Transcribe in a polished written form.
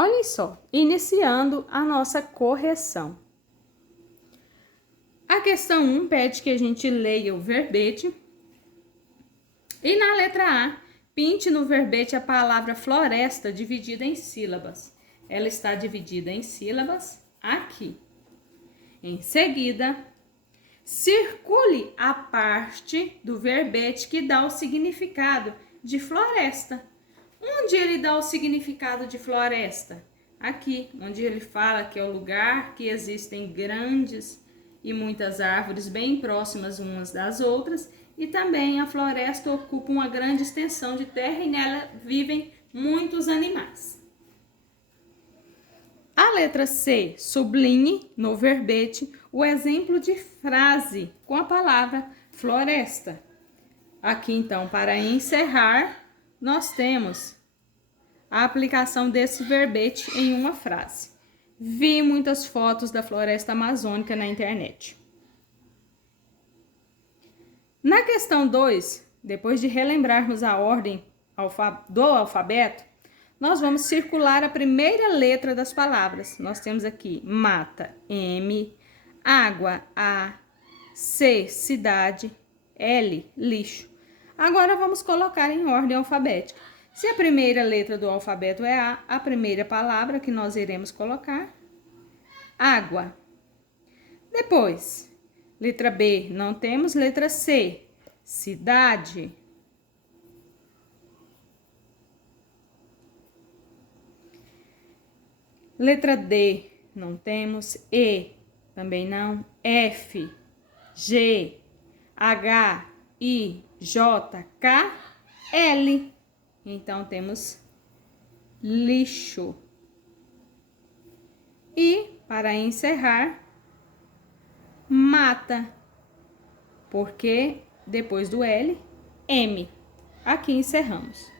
Olhem só, iniciando a nossa correção. A questão 1 pede que a gente leia o verbete. E na letra A, pinte no verbete a palavra floresta dividida em sílabas. Ela está dividida em sílabas aqui. Em seguida, circule a parte do verbete que dá o significado de floresta. Onde ele dá o significado de floresta? Aqui, onde ele fala que é o lugar que existem grandes e muitas árvores bem próximas umas das outras, e também a floresta ocupa uma grande extensão de terra e nela vivem muitos animais. A letra C, sublinhe no verbete o exemplo de frase com a palavra floresta. Aqui, então, para encerrar, nós temos a aplicação desse verbete em uma frase. Vi muitas fotos da floresta amazônica na internet. Na questão 2, depois de relembrarmos a ordem do alfabeto, nós vamos circular a primeira letra das palavras. Nós temos aqui mata, M, água, A, C, cidade, L, lixo. Agora vamos colocar em ordem alfabética. Se a primeira letra do alfabeto é a primeira palavra que nós iremos colocar, água. Depois, letra B, não temos. Letra C, cidade. Letra D, não temos. E, também não. F, G, H, I, J, K, L. Então, temos lixo. E, para encerrar, mata. Porque depois do L, M. Aqui encerramos.